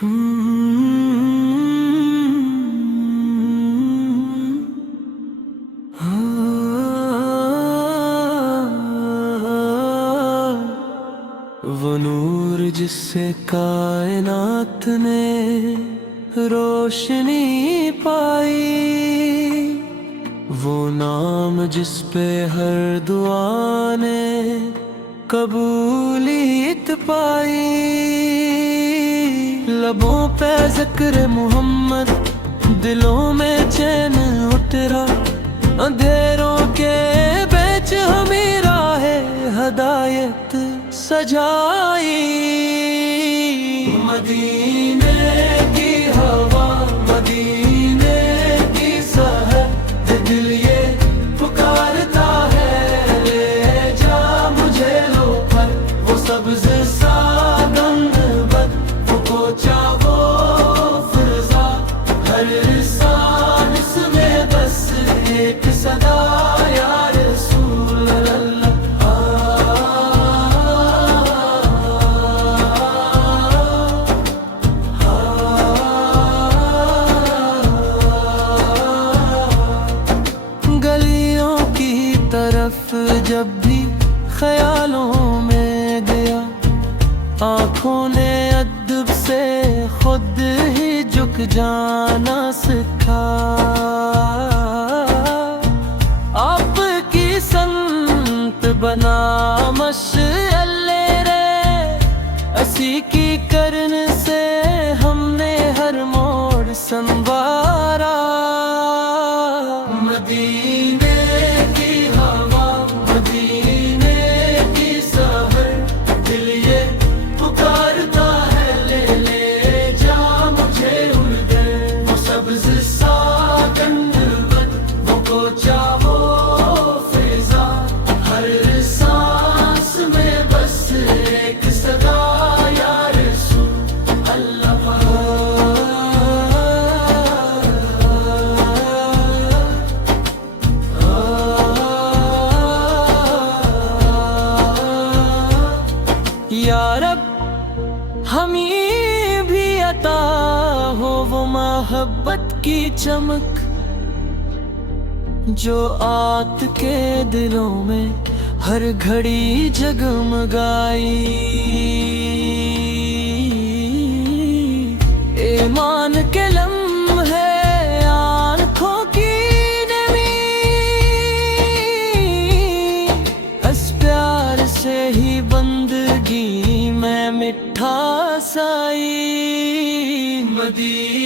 وہ نور جس سے کائنات نے روشنی پائی، وہ نام جس پہ ہر دعا نے قبولیت پائی، لبوں پہ ذکر محمد، دلوں میں چین اترا، اندھیروں کے بیچ ہمیں راہ ہدایت سجائی۔ مدینے کی ہوا، مدینے کی سحر، دل یہ پکارتا ہے، لے جا مجھے لو پر وہ سبز سا گنبد، وہ کوچہ وہ فضا، ہر سانس میں بس ایک صدا، یا رسول اللہ۔ گلیوں کی طرف جب بھی خیالوں میں گیا، آنکھوں نے ادب سے خود ہی جھک جانا سکھا، آپ کی سنت بنا مشعل رے، اسی کی کرن سے ہم نے ہر موڑ سنوارا۔ مدینے کی ہوا، مدینے کی سحر، دل یہ پکارتا ہے، لے جا مجھے اردے، وہ سبز سا گنبد، وہ کوچہ وہ فضا، ہر سانس میں بس ایک صدا، یا رسول اللہ۔ یا رب ہمیں بھی عطا ہو وہ محبت کی چمک، جو آت کے دلوں میں ہر گھڑی جگمگائی، ایمان کے لمحے آنکھوں کی نمی، اس پیار سے ہی بندگی میں مٹھاس آئی۔ مدینہ